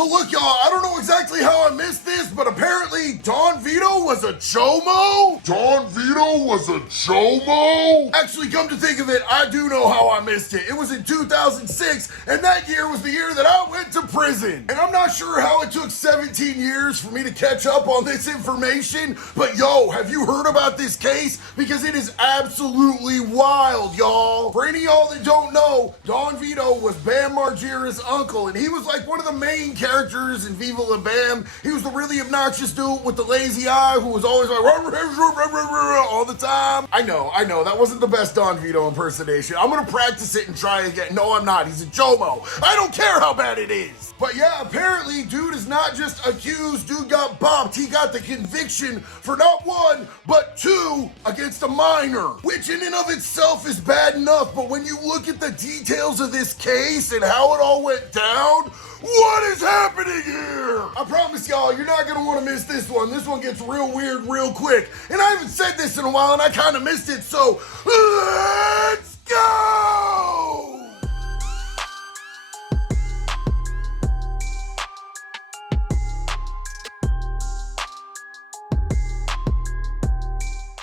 So look, y'all, I don't know exactly how I missed this, but apparently Don Vito was a Chomo? Don Vito was a Chomo? Actually, come to think of it, I do know how I missed it. It was in 2006, and that year was the year that I went to prison. And I'm not sure how it took 17 years for me to catch up on this information, but yo, have you heard about this case? Because it is absolutely wild, y'all. For any of y'all that don't know, Don Vito was Bam Margera's uncle, and he was like one of the main characters in Viva La Bam. He was the really obnoxious dude with the lazy eye who was always like all the time. I know, that wasn't the best Don Vito impersonation. I'm gonna practice it and try again. No, I'm not. He's a Chomo. I don't care how bad it is. But yeah, apparently, dude is not just accused, dude got bopped. He got the conviction for not one, but two against a minor, which in and of itself is bad enough. But when you look at the details of this case and how it all went down, what is happening here? I promise y'all, you're not gonna wanna miss this one. This one gets real weird real quick. And I haven't said this in a while and I kinda missed it, so let's go!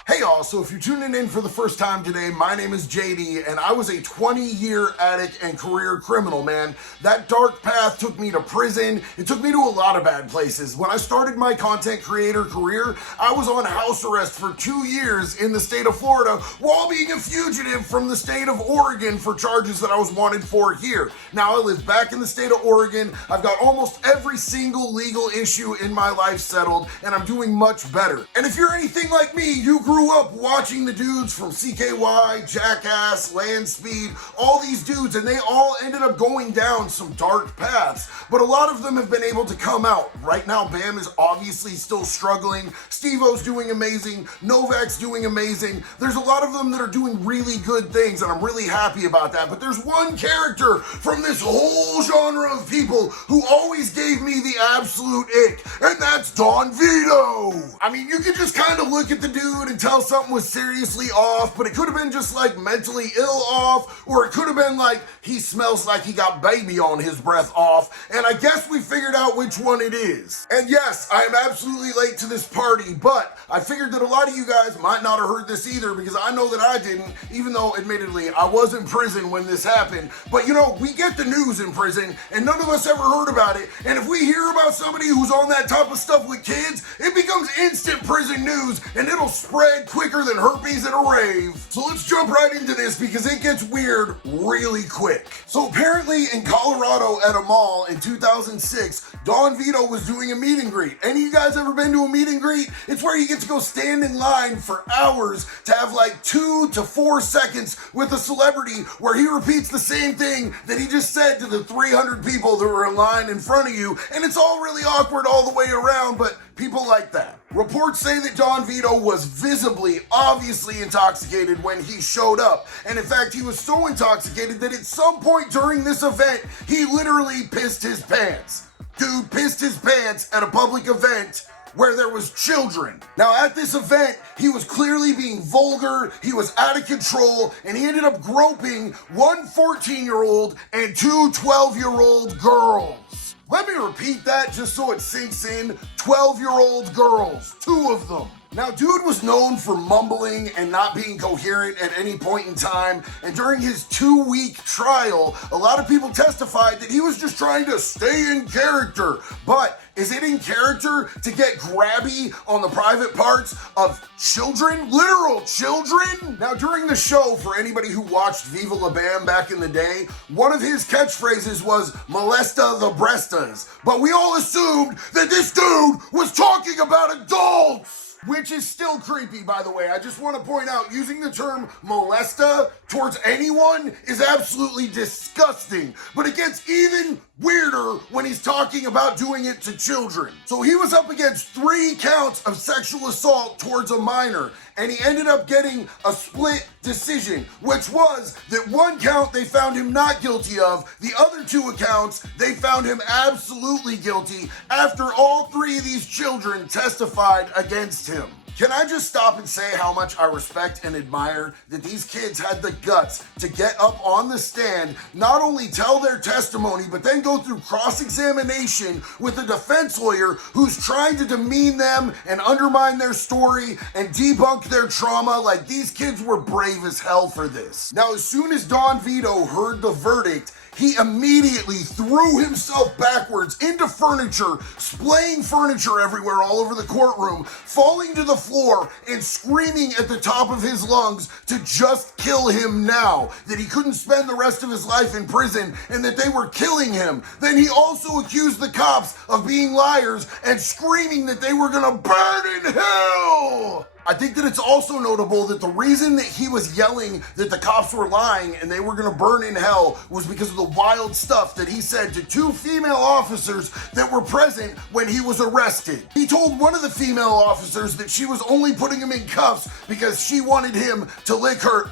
Hey y'all, so if you're tuning in for the first time today, my name is JD, and I was a 20-year addict and career criminal, man. That dark path took me to prison. It took me to a lot of bad places. When I started my content creator career, I was on house arrest for 2 years in the state of Florida while being a fugitive from the state of Oregon for charges that I was wanted for here. Now I live back in the state of Oregon. I've got almost every single legal issue in my life settled, and I'm doing much better. And if you're anything like me, you grew up watching the dudes from CKY, Jackass, Land Speed, all these dudes, and they all ended up going down some dark paths. But a lot of them have been able to come out. Right now, Bam is obviously still struggling. Steve-O's doing amazing. Novak's doing amazing. There's a lot of them that are doing really good things, and I'm really happy about that. But there's one character from this whole genre of people who always gave me the absolute ick, and that's Don Vito. I mean, you can just kind of look at the dude and tell something was seriously off, but it could have been just like mentally ill off, or it could have been like he smells like he got baby on his breath off, and I guess we figured out which one it is. And yes, I am absolutely late to this party, but I figured that a lot of you guys might not have heard this either, because I know that I didn't, even though admittedly I was in prison when this happened. But you know, we get the news in prison, and none of us ever heard about it, and if we hear about somebody who's on that type of stuff with kids, it becomes instant prison news, and it'll spread quicker than herpes at a rave. So let's jump right into this because it gets weird really quick. So apparently in Colorado at a mall in 2006, Don Vito was doing a meet and greet. Any of you guys ever been to a meet and greet? It's where you get to go stand in line for hours to have like 2 to 4 seconds with a celebrity where he repeats the same thing that he just said to the 300 people that were in line in front of you, and it's all really awkward all the way around, but people like that. Reports say that Don Vito was visibly, obviously intoxicated when he showed up. And in fact, he was so intoxicated that at some point during this event, he literally pissed his pants. Dude pissed his pants at a public event where there was children. Now at this event, he was clearly being vulgar, he was out of control, and he ended up groping one 14-year-old and two 12-year-old girls. Let me repeat that just so it sinks in. 12-year-old girls, 2 of them. Now, dude was known for mumbling and not being coherent at any point in time, and during his 2-week trial, a lot of people testified that he was just trying to stay in character. But is it in character to get grabby on the private parts of children? Literal children? Now, during the show, for anybody who watched Viva La Bam back in the day, one of his catchphrases was molesta the breastas. But we all assumed that this dude was talking about adults. Which is still creepy, by the way. I just want to point out, using the term molesta towards anyone is absolutely disgusting. But it gets even weirder when he's talking about doing it to children. So he was up against 3 counts of sexual assault towards a minor, and he ended up getting a split decision, which was that 1 count they found him not guilty of, the other 2 accounts they found him absolutely guilty after all 3 of these children testified against him. Can I just stop and say how much I respect and admire that these kids had the guts to get up on the stand, not only tell their testimony, but then go through cross-examination with a defense lawyer who's trying to demean them and undermine their story and debunk their trauma. Like, these kids were brave as hell for this. Now, as soon as Don Vito heard the verdict, he immediately threw himself backwards into furniture, splaying furniture everywhere all over the courtroom, falling to the floor and screaming at the top of his lungs to just kill him now, that he couldn't spend the rest of his life in prison and that they were killing him. Then he also accused the cops of being liars and screaming that they were gonna burn in hell. I think that it's also notable that the reason that he was yelling that the cops were lying and they were gonna burn in hell was because of the wild stuff that he said to two female officers that were present when he was arrested. He told one of the female officers that she was only putting him in cuffs because she wanted him to lick her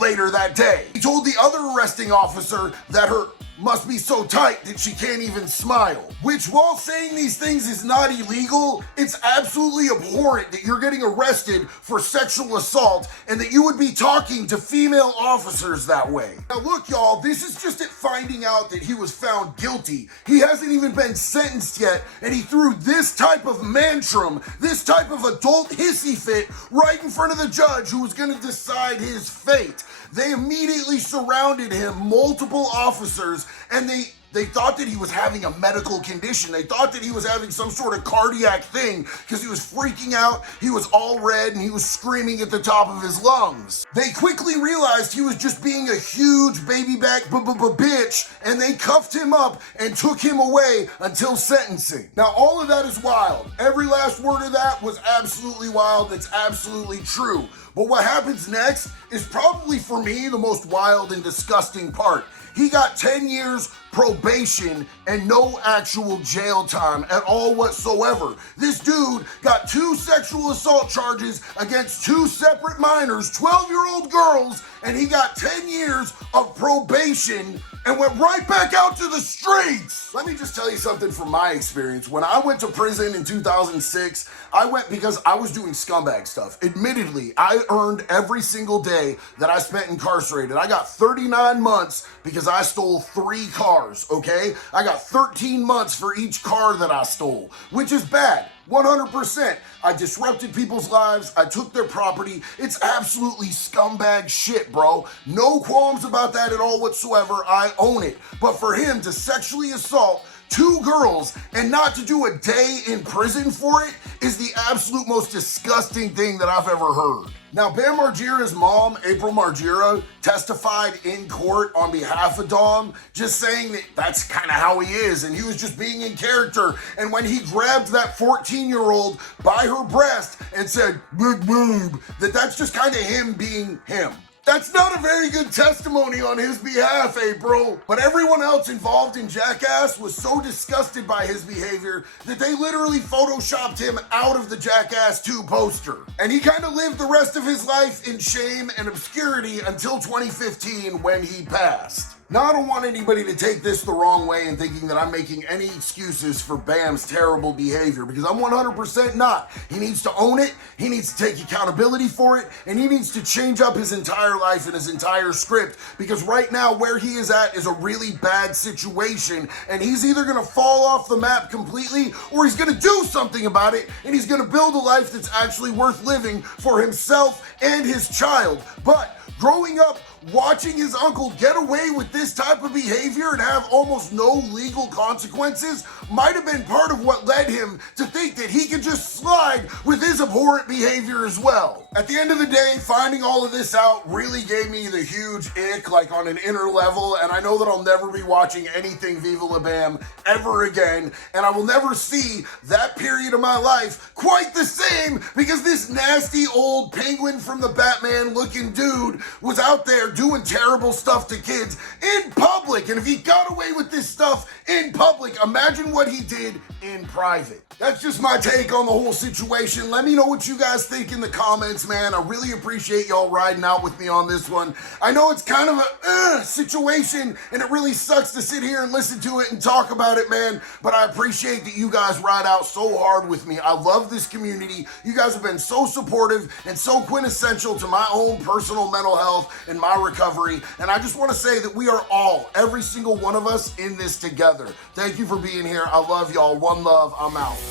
later that day. He told the other arresting officer that her must be so tight that she can't even smile. Which, while saying these things is not illegal, it's absolutely abhorrent that you're getting arrested for sexual assault and that you would be talking to female officers that way. Now look, y'all, this is just it finding out that he was found guilty. He hasn't even been sentenced yet, and he threw this type of mantrum, this type of adult hissy fit right in front of the judge who was gonna decide his fate. They immediately surrounded him, multiple officers, and they thought that he was having a medical condition. They thought that he was having some sort of cardiac thing because he was freaking out, he was all red, and he was screaming at the top of his lungs. They quickly realized he was just being a huge baby back bitch, and they cuffed him up and took him away until sentencing. Now, all of that is wild. Every last word of that was absolutely wild. It's absolutely true. But what happens next is probably, for me, the most wild and disgusting part. He got 10 years probation and no actual jail time at all whatsoever. This dude got 2 sexual assault charges against 2 separate minors, 12-year-old girls, and he got 10 years of probation and went right back out to the streets. Let me just tell you something from my experience. When I went to prison in 2006, I went because I was doing scumbag stuff. Admittedly, I earned every single day that I spent incarcerated. I got 39 months because I stole 3 cars, okay? I got 13 months for each car that I stole, which is bad. 100%. I disrupted people's lives. I took their property. It's absolutely scumbag shit, bro. No qualms about that at all whatsoever. I own it. But for him to sexually assault 2 girls and not to do a day in prison for it is the absolute most disgusting thing that I've ever heard. Now, Bam Margera's mom, April Margera, testified in court on behalf of Dom, just saying that that's kind of how he is, and he was just being in character. And when he grabbed that 14-year-old by her breast and said, big boob, that's just kind of him being him. That's not a very good testimony on his behalf, April. But everyone else involved in Jackass was so disgusted by his behavior that they literally photoshopped him out of the Jackass 2 poster. And he kind of lived the rest of his life in shame and obscurity until 2015 when he passed. Now, I don't want anybody to take this the wrong way and thinking that I'm making any excuses for Bam's terrible behavior, because I'm 100% not. He needs to own it, he needs to take accountability for it, and he needs to change up his entire life and his entire script, because right now where he is at is a really bad situation, and he's either gonna fall off the map completely or he's gonna do something about it, and he's gonna build a life that's actually worth living for himself and his child. But growing up, watching his uncle get away with this type of behavior and have almost no legal consequences might have been part of what led him to think that he could just slide with his abhorrent behavior as well. At the end of the day, finding all of this out really gave me the huge ick, like on an inner level, and I know that I'll never be watching anything Viva La Bam ever again, and I will never see that period of my life quite the same because this nasty old penguin from the Batman looking dude was out there there doing terrible stuff to kids in public. And if he got away with this stuff in public, imagine what he did in private. That's just my take on the whole situation. Let me know what you guys think in the comments, man. I really appreciate y'all riding out with me on this one. I know it's kind of a situation, and it really sucks to sit here and listen to it and talk about it, man, but I appreciate that you guys ride out so hard with me. I love this community. You guys have been so supportive and so quintessential to my own personal mental health and my recovery, and I just want to say that we are all, every single one of us, in this together. Thank you for being here. I love y'all. One love. I'm out.